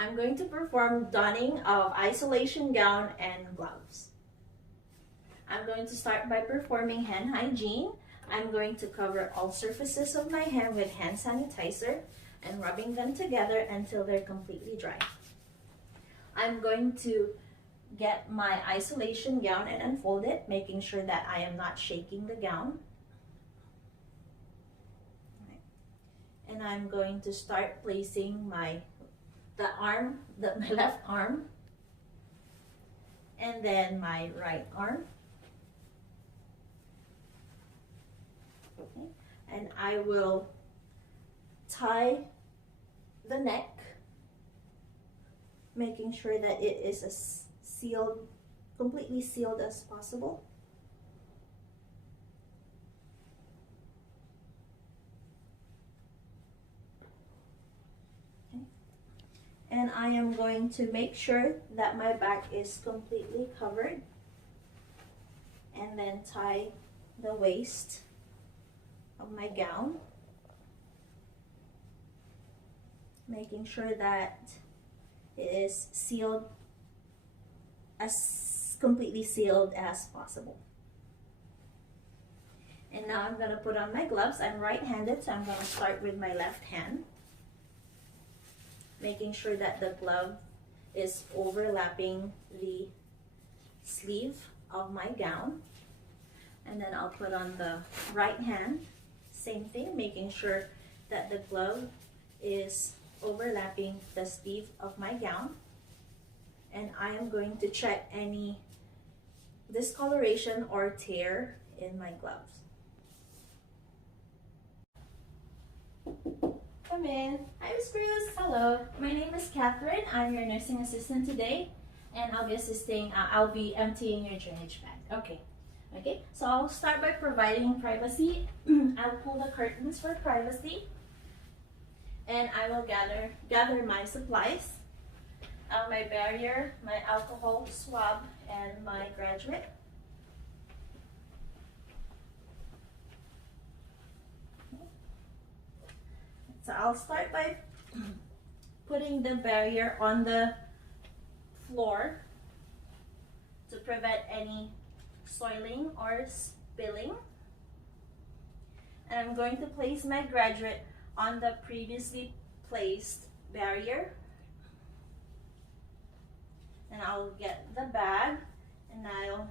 I'm going to perform donning of isolation gown and gloves. I'm going to start by performing hand hygiene. I'm going to cover all surfaces of my hand with hand sanitizer and rubbing them together until they're completely dry. I'm going to get my isolation gown and unfold it, making sure that I am not shaking the gown. And I'm going to start placing my left arm, and then my right arm. Okay. And I will tie the neck, making sure that it is as sealed, completely sealed as possible. Okay. And I am going to make sure that my back is completely covered, and then tie the waist of my gown, making sure that it is sealed, as completely sealed as possible. And now I'm going to put on my gloves. I'm right-handed, so I'm going to start with my left hand, making sure that the glove is overlapping the sleeve of my gown. And then I'll put on the right hand, same thing, making sure that the glove is overlapping the sleeve of my gown. And I am going to check any discoloration or tear in my gloves. Come in. Hi, Miss Cruz. Hello. My name is Catherine. I'm your nursing assistant today, and I'll be assisting. I'll be emptying your drainage bag. Okay. Okay. So I'll start by providing privacy. I'll pull the curtains for privacy, and I will gather my supplies. My barrier, my alcohol swab, and my graduate. So I'll start by putting the barrier on the floor to prevent any soiling or spilling. And I'm going to place my graduate on the previously placed barrier. And I'll get the bag and I'll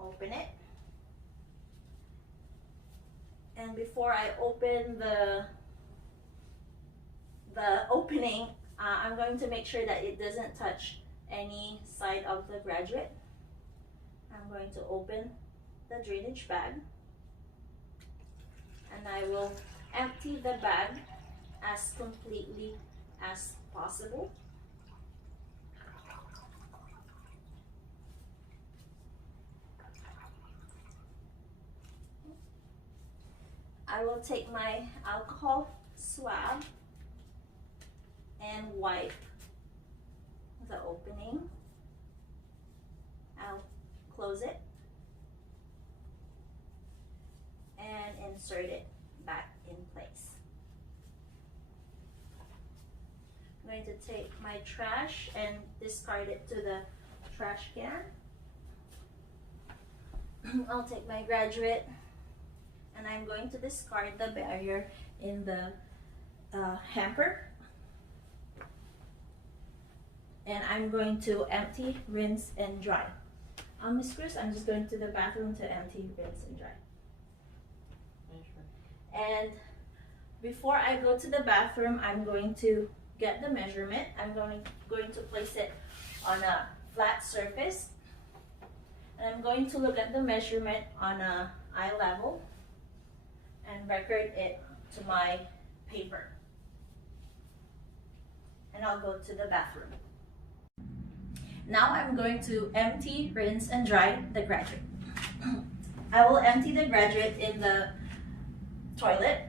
open it. And before I open the opening, I'm going to make sure that it doesn't touch any side of the graduate. I'm going to open the drainage bag, and I will empty the bag as completely as possible. I will take my alcohol swab and wipe the opening. I'll close it and insert it back in place. I'm going to take my trash and discard it to the trash can. I'll take my graduate and I'm going to discard the barrier in the hamper. And I'm going to empty, rinse, and dry. Miss Cruz, I'm just going to the bathroom to empty, rinse, and dry. And before I go to the bathroom, I'm going to get the measurement. I'm going to place it on a flat surface. And I'm going to look at the measurement on a eye level and record it to my paper. And I'll go to the bathroom. Now I'm going to empty, rinse, and dry the graduate. I will empty the graduate in the toilet.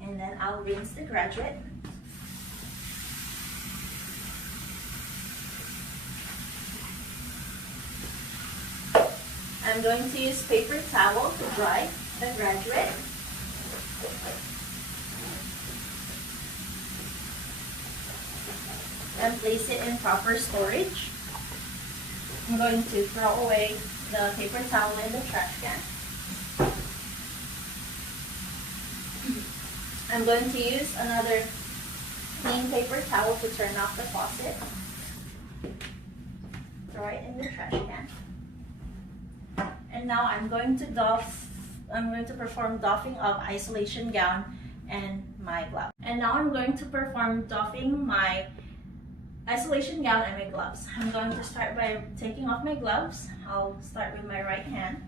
And then I'll rinse the graduate. I'm going to use paper towel to dry the graduate. and place it in proper storage. I'm going to throw away the paper towel in the trash can. I'm going to use another clean paper towel to turn off the faucet. Throw it in the trash can. And now I'm going to perform doffing of isolation gown and my glove. And now I'm going to perform doffing my isolation gown and my gloves. I'm going to start by taking off my gloves. I'll start with my right hand.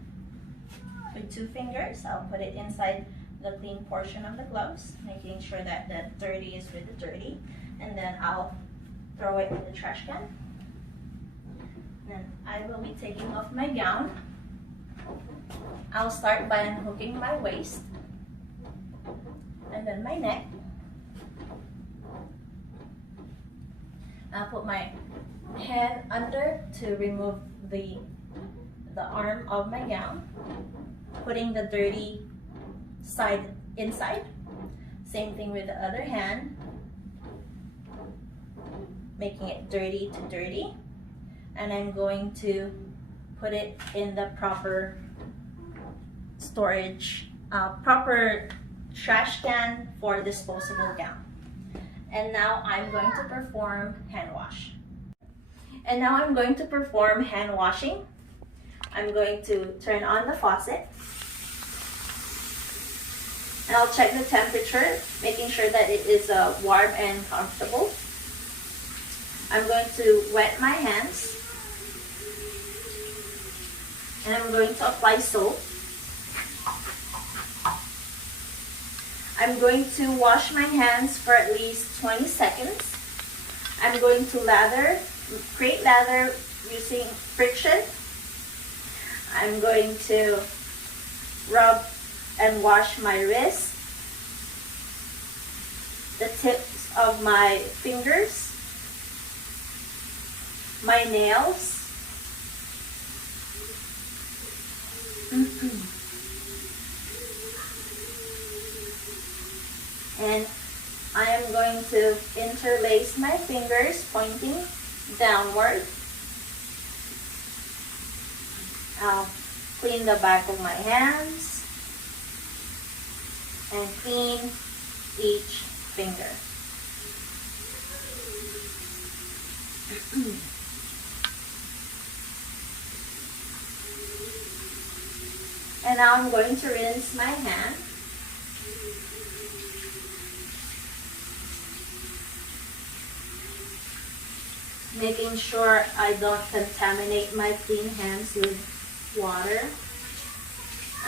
With 2 fingers, I'll put it inside the clean portion of the gloves, making sure that the dirty is with the dirty. And then I'll throw it in the trash can. Then I will be taking off my gown. I'll start by unhooking my waist and then my neck. I'll put my hand under to remove the arm of my gown, putting the dirty side inside. Same thing with the other hand, making it dirty to dirty. And I'm going to put it in the proper storage, proper trash can for disposable gown. And now I'm going to perform hand wash. And now I'm going to perform hand washing. I'm going to turn on the faucet. And I'll check the temperature, making sure that it is warm and comfortable. I'm going to wet my hands. And I'm going to apply soap. I'm going to wash my hands for at least 20 seconds. I'm going to create lather using friction. I'm going to rub and wash my wrists, the tips of my fingers, my nails, and I am going to interlace my fingers pointing downward. I'll clean the back of my hands and clean each finger. And now I'm going to rinse my hand. Making sure I don't contaminate my clean hands with water.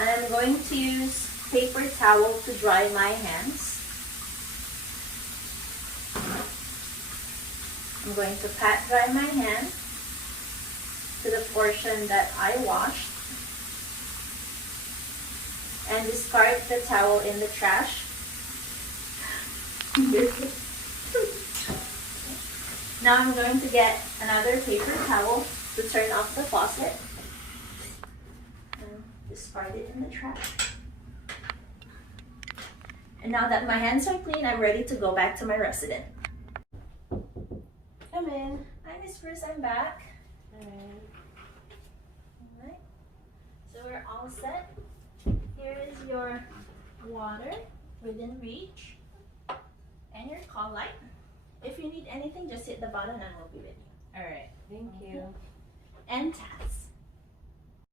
And I'm going to use paper towel to dry my hands. I'm going to pat dry my hand to the portion that I washed and discard the towel in the trash. Now I'm going to get another paper towel to turn off the faucet and discard it in the trash. And now that my hands are clean, I'm ready to go back to my resident. Come in. Hi, Miss Bruce, I'm back. Alright. So we're all set. Here is your water within reach and your call light. If you need anything, just hit the button and we'll be with you. All right, thank you. And tasks.